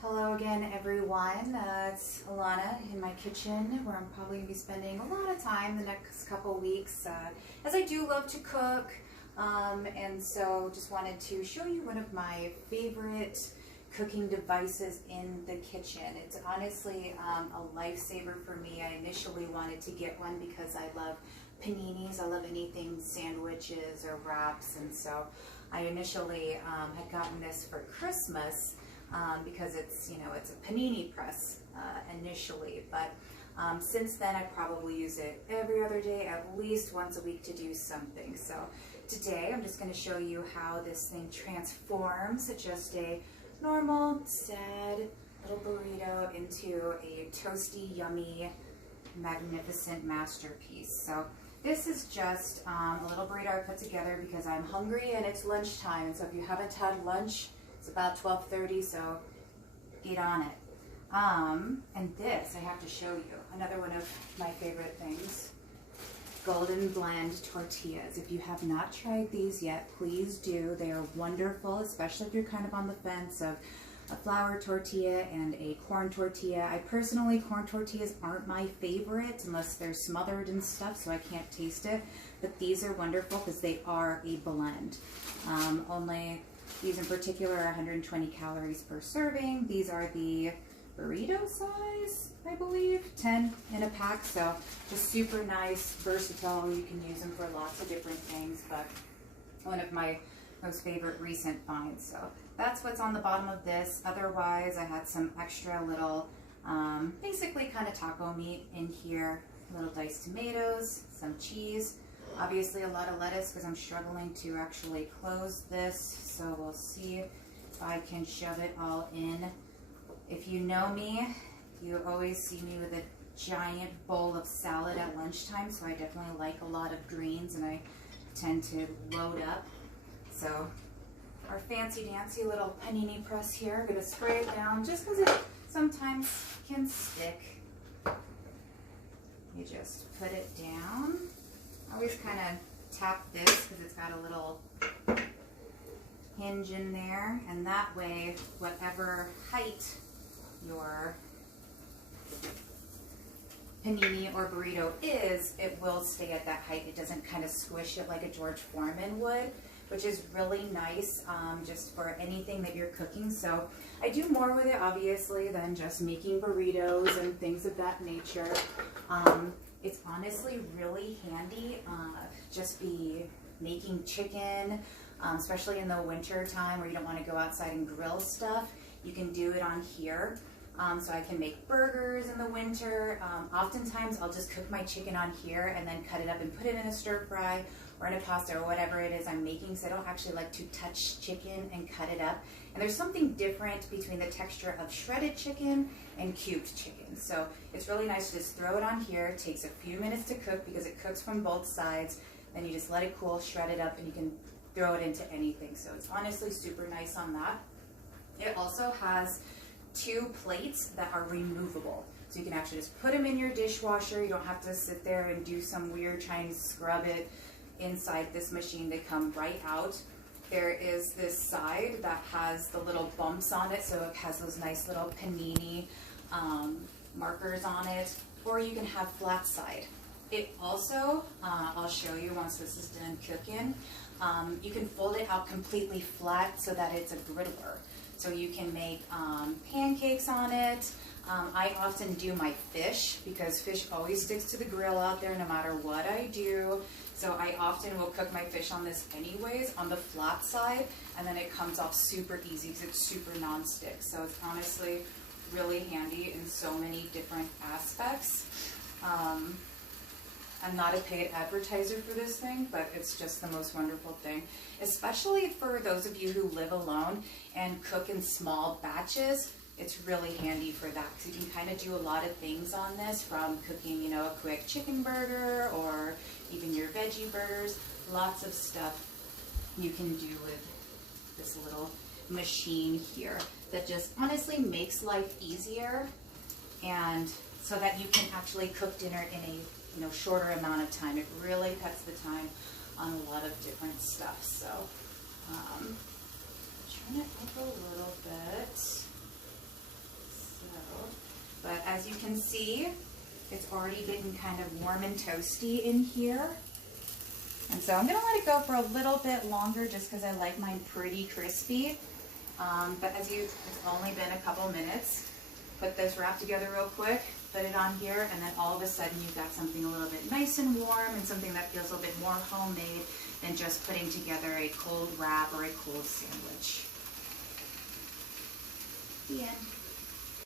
Hello again, everyone. It's Alana in my kitchen, where I'm probably going to be spending a lot of time the next couple weeks, as I do love to cook. And so just wanted to show you one of my favorite cooking devices in the kitchen. It's honestly a lifesaver for me. I initially wanted to get one because I love paninis. I love anything sandwiches or wraps, and so I initially had gotten this for Christmas because it's it's a panini press initially, but since then I probably use it every other day, at least once a week, to do something. So today I'm just going to show you how this thing transforms just a normal, sad little burrito into a toasty, yummy, magnificent masterpiece. So this is just a little burrito I put together because I'm hungry and it's lunchtime. And so if you haven't had lunch, it's about 12:30, so get on it. And this, I have to show you, another one of my favorite things, Golden Blend tortillas. If you have not tried these yet, please do. They are wonderful, especially if you're kind of on the fence of a flour tortilla and a corn tortilla. I personally, corn tortillas aren't my favorite unless they're smothered and stuff, so I can't taste it. But these are wonderful because they are a blend. These in particular are 120 calories per serving. These are the burrito size, I believe, 10 in a pack. So just super nice, versatile. You can use them for lots of different things, but one of my most favorite recent finds. So that's what's on the bottom of this. Otherwise, I had some extra little, basically kind of taco meat in here, little diced tomatoes, some cheese, obviously a lot of lettuce because I'm struggling to actually close this. So we'll see if I can shove it all in. If you know me, you always see me with a giant bowl of salad at lunchtime, so I definitely like a lot of greens and I tend to load up. So our fancy dancy little panini press here, I'm going to spray it down just because it sometimes can stick. You just put it down. I always kind of tap this because it's got a little hinge in there, and that way whatever height your panini or burrito is, it will stay at that height. It doesn't kind of squish it like a George Foreman would, which is really nice just for anything that you're cooking. So I do more with it, obviously, than just making burritos and things of that nature. It's honestly really handy just be making chicken, especially in the winter time where you don't want to go outside and grill stuff. You can do it on here. So I can make burgers in the winter. Oftentimes I'll just cook my chicken on here and then cut it up and put it in a stir fry or in a pasta or whatever it is I'm making, so I don't actually like to touch chicken and cut it up. And there's something different between the texture of shredded chicken and cubed chicken. So it's really nice to just throw it on here. It takes a few minutes to cook because it cooks from both sides. Then you just let it cool, shred it up, and you can throw it into anything. So it's honestly super nice on that. It also has 2 plates that are removable. So you can actually just put them in your dishwasher. You don't have to sit there and do some weird trying to scrub it inside this machine. They come right out. There is this side that has the little bumps on it, so it has those nice little panini markers on it, or you can have flat side. It also, I'll show you once this is done cooking, you can fold it out completely flat so that it's a griddler. So you can make pancakes on it. I often do my fish because fish always sticks to the grill out there no matter what I do. So I often will cook my fish on this anyways, on the flat side, and then it comes off super easy because it's super non-stick. So it's honestly really handy in so many different aspects. I'm not a paid advertiser for this thing, but it's just the most wonderful thing, especially for those of you who live alone and cook in small batches. It's really handy for that because you can kind of do a lot of things on this, from cooking, a quick chicken burger or even your veggie burgers. Lots of stuff you can do with this little machine here that just honestly makes life easier, and so that you can actually cook dinner in a shorter amount of time. It really cuts the time on a lot of different stuff. So turn it up a little bit. as you can see, it's already getting kind of warm and toasty in here. And so I'm gonna let it go for a little bit longer just because I like mine pretty crispy. But it's only been a couple minutes. Put this wrap together real quick, put it on here, and then all of a sudden you've got something a little bit nice and warm and something that feels a little bit more homemade than just putting together a cold wrap or a cold sandwich. The end.